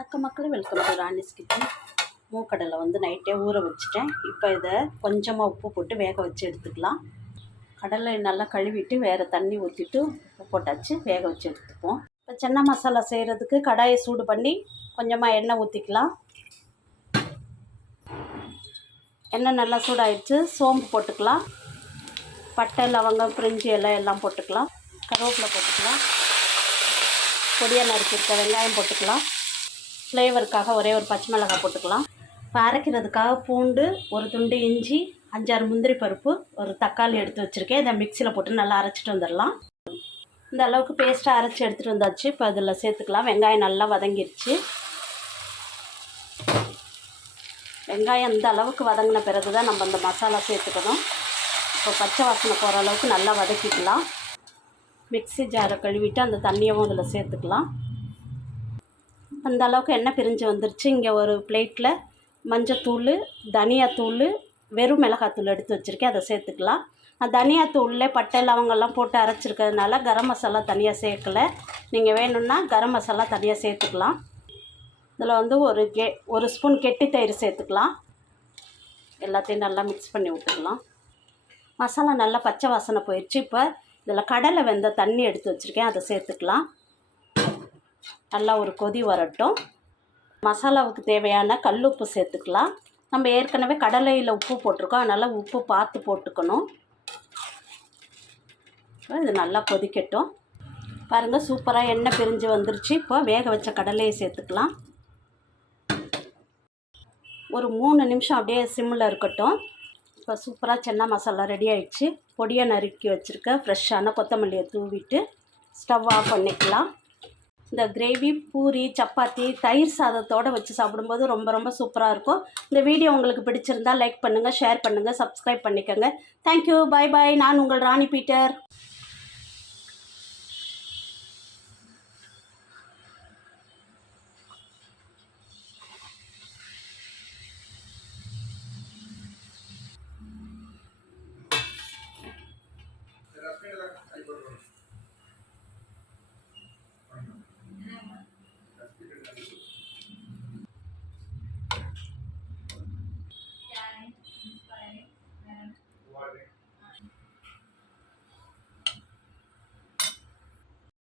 வணக்கம் மக்களே welcome to Rani's kitchen மூக்கடலை வந்து நைட்டே ஊற வச்சுட்டேன். இப்போ இதை கொஞ்சமாக உப்பு போட்டு வேக வச்சு எடுத்துக்கலாம். கடலை நல்லா கழுவிட்டு வேறு தண்ணி ஊற்றிட்டு உப்பு போட்டாச்சு வேக வச்சு எடுத்துப்போம். இப்போ சென்னா மசாலா செய்கிறதுக்கு கடாயை சூடு பண்ணி கொஞ்சமாக எண்ணெய் ஊற்றிக்கலாம் எண்ணெய் நல்லா சூடாயிடுச்சு சோம்பு போட்டுக்கலாம். பட்டை லவங்கம் பிரிஞ்சு எல்லாம் எல்லாம் போட்டுக்கலாம். கருவேப்பிலை போட்டுக்கலாம். பொடியாக நறுக்கிருக்க வெங்காயம் போட்டுக்கலாம். ஃப்ளேவருக்காக ஒரே ஒரு பச்சை மிளகாய் போட்டுக்கலாம். இப்போ அரைக்கிறதுக்காக பூண்டு ஒரு துண்டு இஞ்சி அஞ்சாறு முந்திரி பருப்பு ஒரு தக்காளி எடுத்து வச்சுருக்கேன். இதை மிக்சியில் போட்டு நல்லா அரைச்சிட்டு வந்துடலாம். இந்த அளவுக்கு பேஸ்ட்டாக அரைச்சி எடுத்துகிட்டு வந்தாச்சு. இப்போ அதில் சேர்த்துக்கலாம். வெங்காயம் நல்லா வதங்கிருச்சு. வெங்காயம் இந்த அளவுக்கு வதங்கின பிறகு தான் நம்ம அந்த மசாலா சேர்த்துக்கணும். இப்போ பச்சை வாசனை போகிற அளவுக்கு நல்லா வதக்கிக்கலாம். மிக்ஸி ஜாரை கழுவிட்டு அந்த தண்ணியவும் அதில் சேர்த்துக்கலாம். அந்த அளவுக்கு எண்ணெய் பிரிஞ்சு வந்துருச்சு. இங்கே ஒரு பிளேட்டில் மஞ்சத்தூள் தனியாத்தூள் வெறும் மிளகாத்தூள் எடுத்து வச்சுருக்கேன். அதை சேர்த்துக்கலாம். தனியாத்தூளில் பட்டை லவங்கெல்லாம் போட்டு அரைச்சிருக்கிறதுனால கரம் மசாலா தனியாக சேர்க்கலை. நீங்கள் வேணும்னா கரம் மசாலா தனியாக சேர்த்துக்கலாம். இதில் வந்து ஒரு கெ ஒரு ஸ்பூன் கெட்டி தயிர் சேர்த்துக்கலாம். எல்லாத்தையும் நல்லா மிக்ஸ் பண்ணி விட்டுக்கலாம். மசாலா நல்லா பச்சை வாசனை போயிடுச்சு இப்போ இதில் கடலை வெந்த தண்ணி எடுத்து வச்சுருக்கேன். அதை சேர்த்துக்கலாம். நல்லா ஒரு கொதி வரட்டும். மசாலாவுக்கு தேவையான கல் உப்பு சேர்த்துக்கலாம். நம்ம ஏற்கனவே கடலையில் உப்பு போட்டிருக்கோம். அதனால் உப்பு பார்த்து போட்டுக்கணும். இது நல்லா கொதிக்கட்டும். பாருங்கள் சூப்பராக எண்ணெய் பிரிஞ்சு வந்துருச்சு. இப்போ வேக வச்ச கடலையை சேர்த்துக்கலாம். ஒரு மூணு நிமிஷம் அப்படியே சிம்மில் இருக்கட்டும். இப்போ சூப்பராக சென்னா மசாலா ரெடி ஆயிடுச்சு. பொடியை நறுக்கி வச்சுருக்க ஃப்ரெஷ்ஷான கொத்தமல்லியை தூவிட்டு ஸ்டவ் ஆஃப் பண்ணிக்கலாம். இந்த கிரேவி பூரி சப்பாத்தி தயிர் சாதத்தோடு வச்சு சாப்பிடும்போது ரொம்ப ரொம்ப சூப்பராக இருக்கும். இந்த வீடியோ உங்களுக்கு பிடிச்சிருந்தா லைக் பண்ணுங்கள் ஷேர் பண்ணுங்கள் சப்ஸ்கிரைப் பண்ணிக்கோங்க. தேங்க்யூ பை பாய் நான் உங்கள் ராணி பீட்டர்.